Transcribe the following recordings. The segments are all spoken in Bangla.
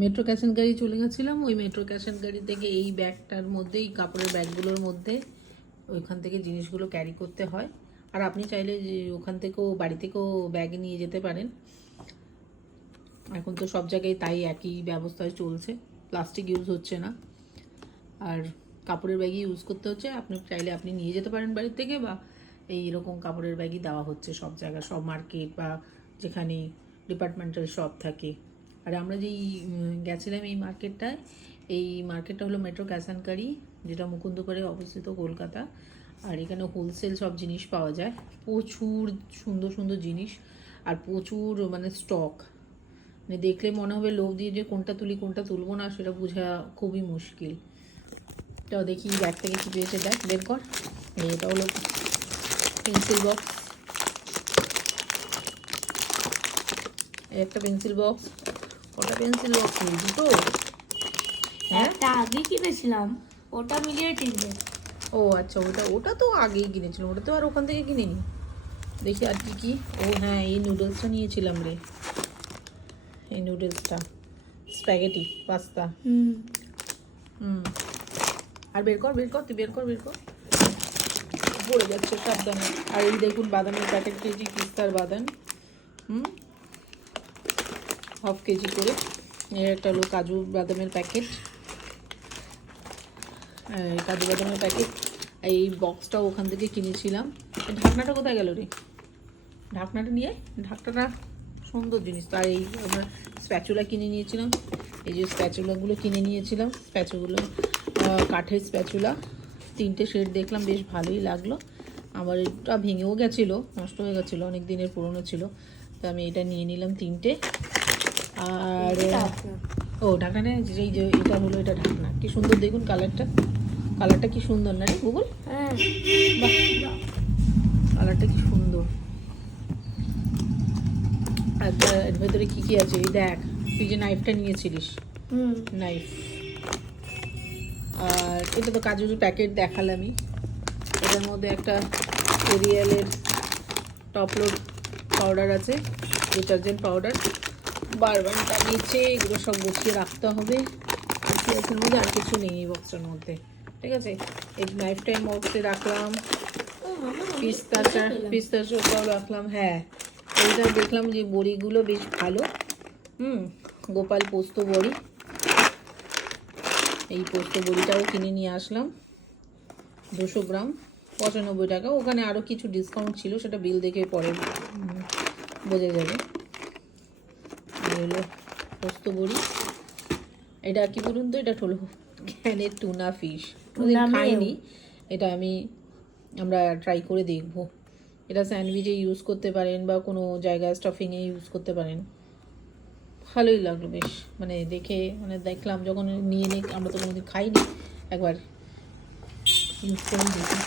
মেট্রো ক্যাশ অ্যান্ড ক্যারি চলে গেছিলাম, ওই মেট্রো ক্যাশ অ্যান্ড ক্যারি থেকে এই ব্যাগটার মধ্যেই, কাপড়ের ব্যাগগুলোর মধ্যে ওইখান থেকে জিনিসগুলো ক্যারি করতে হয়। আর আপনি চাইলে যে ওখান থেকেও, বাড়ি থেকেও ব্যাগ নিয়ে যেতে পারেন। এখন তো সব জায়গায় তাই একই ব্যবস্থায় চলছে, প্লাস্টিক ইউজ হচ্ছে না, আর কাপড়ের ব্যাগই ইউজ করতে হচ্ছে। আপনি চাইলে আপনি নিয়ে যেতে পারেন বাড়ি থেকে, বা এইরকম কাপড়ের ব্যাগই দেওয়া হচ্ছে সব জায়গায়, সব মার্কেট বা যেখানে ডিপার্টমেন্টাল শপ থাকে। আর আমরা যেই গেছিলাম এই মার্কেটটায়, এই মার্কেটটা হলো মেট্রো ক্যাশ অ্যান্ড ক্যারি, যেটা মুকুন্দপুরে অবস্থিত, কলকাতা। আর এখানে হোলসেল সব জিনিস পাওয়া যায়, প্রচুর সুন্দর সুন্দর জিনিস, আর প্রচুর মানে স্টক। মানে দেখলে মনে হবে লোভ দিয়ে যে কোনটা তুলি কোনটা তুলবো না সেটা বোঝা খুবই মুশকিল। তো দেখি ব্যাগ থেকে কী পেয়েছে, দেখ বের কর। এটা হলো পেন্সিল বক্স, একটা পেন্সিল বক্স। ওটা পেন্সিল বক্স নিয়েছি তো, হ্যাঁ আগে কিনেছিলাম, ওটা মিলিয়ে কিনবে। ও আচ্ছা, ওটা তো আগেই কিনেছিলাম, ওটা তো আর ওখান থেকে কিনিনি। দেখি আর কি কি। ও হ্যাঁ, এই নুডলসটা নিয়েছিলাম রে, এই নুডলসটা, স্প্যাগেটি পাস্তা। আর বের কর তুই, বের কর পড়ে যাচ্ছে সাবধানে। আর এই দেখুন বাদামের প্যাকেট, কেজি পিস্তার বাদাম, হাফ কেজি করে। এর একটা হলো কাজু বাদামের প্যাকেট, কাজু বাদামের প্যাকেট। এই বক্সটাও ওখান থেকে কিনেছিলাম। ঢাকনাটা কোথায় গেল রে? ঢাকনাটা নিয়ে, ঢাকনাটা সুন্দর জিনিস তো। আর এই আমরা স্প্যাচুলা কিনে নিয়েছিলাম, এই যে স্প্যাচুলাগুলো কিনে নিয়েছিলাম, স্প্যাচুগুলো কাঠের স্প্যাচুলা, 3টে সেট দেখলাম, বেশ ভালোই লাগলো। আমার এটা ভেঙেও গেছিলো, নষ্ট হয়ে গেছিলো, অনেক দিনের পুরনো ছিল, তো আমি এটা নিয়ে নিলাম 3টে। আর ও ঢাকনা, এই যে এটা হলো, এটা ঢাকনা, কি সুন্দর দেখুন কালারটা কি সুন্দর না রে গুগল? হ্যাঁ, বাহ, কালারটা কি সুন্দর। আর এর ভেতরে কি কি আছে এই দেখ, তুই যে নাইফটা নিয়েছিলিস, নাইফ। আর এটা তো কাজুর প্যাকেট দেখালামই। এটার মধ্যে একটা এরিয়ালের টপ লোড পাউডার আছে, ডিটারজেন্ট পাউডার, বারবানটা নিচে, এগুলো সব গুছিয়ে রাখতে হবে। এর মধ্যে আর কিছু নেই এই বক্সের মধ্যে, ঠিক আছে। এই নাইফটা এই বক্সে রাখলাম, পিস্তাটাও রাখলাম। হ্যাঁ, এইটা দেখলাম যে বড়িগুলো বেশ ভালো, গোপাল পোস্ত বড়ি, এই পোস্ত বড়িটাও কিনে নিয়ে আসলাম 200 গ্রাম, 95 টাকা। ওখানে আরও কিছু ডিসকাউন্ট ছিল, সেটা বিল দেখে পরে বোঝা যাবে। হলো পোস্ত বড়ি। এটা কি বলুন তো, এটা হলো ক্যানের টুনা ফিশ, খাইনি, এটা আমরা ট্রাই করে দেখবো। এটা স্যান্ডউইচে ইউজ করতে পারেন, বা কোনো জায়গায় স্টাফিংয়ে ইউজ করতে পারেন। ভালোই লাগলো বেশ, মানে দেখে, মানে দেখলাম যখন নিয়ে আমরা তো কোনোদিন খাইনি, একবার ইউজ করে দেখি।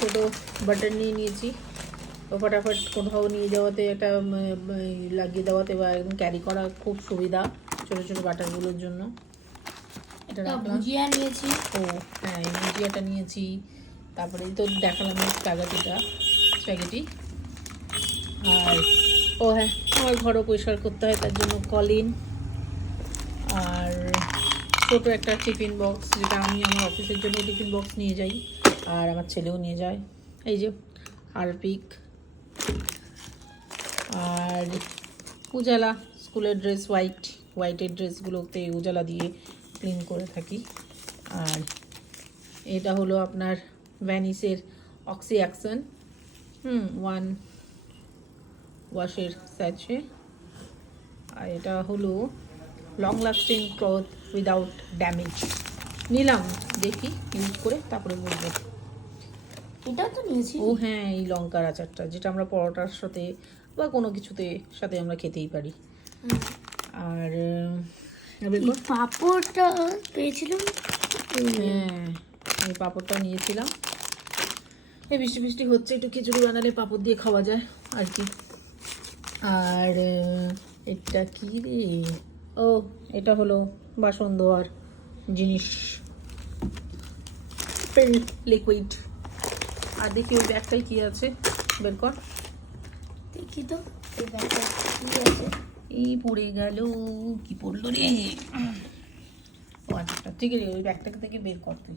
ছোটো বাটার নিয়ে নিয়েছি, ফটাফট কোথাও নিয়ে যাওয়াতে, একটা লাগিয়ে দেওয়াতে বা একদম ক্যারি করা খুব সুবিধা ছোটো ছোটো বাটারগুলোর জন্য। এটা রাখলাম। ভুজিয়া নিয়েছি। ও হ্যাঁ, এই ভুজিয়াটা নিয়েছি। তারপরে তো দেখালাম স্প্যাগেটি। আর ও হ্যাঁ, আমার ঘরও পরিষ্কার করতে হয়, তার জন্য কলিন। আর ছোটো একটা টিফিন বক্স, যেটা আমি আমার অফিসের জন্য টিফিন বক্স নিয়ে যাই, আর আমার ছেলেও নিয়ে যায়। এই যে হারপিক। আর উজালা স্কুলের ড্রেস, হোয়াইটের ড্রেসগুলোতে উজালা দিয়ে ক্লিন করে থাকি। আর এটা হলো আপনার ভ্যানিসের অক্সি অ্যাকশন 1 ওয়াশের স্যাচে। আর এটা হলো long lasting cloth without damage, নিলাম, দেখি ইউজ করে তারপরে বলবো। এটা তো নিয়েছি। ও হ্যাঁ, এই লঙ্কার আচারটা, যেটা আমরা পরোটার সাথে বা কোনো কিছুতে সাথে আমরা খেতেই পারি। আর পাঁপড়টা পেয়েছিলাম, হ্যাঁ, এই পাঁপড়টা নিয়েছিলাম। এই বৃষ্টি হচ্ছে, একটু খিচুড়ি বানালে পাঁপড় দিয়ে খাওয়া যায় আর কি। আর এটা কি রে, ও এটা হলো বাসন ধোয়ার জিনিস, লিকুইড। আর দেখি ওই ব্যাগটায় কি আছে, বের কর দেখি তো এই ব্যাগটা কি আছে। এই পড়ে গেল, কি পড়লো রে? ও আচ্ছা ঠিক আছে, ওই ব্যাগটাকে থেকে বের কর তুই।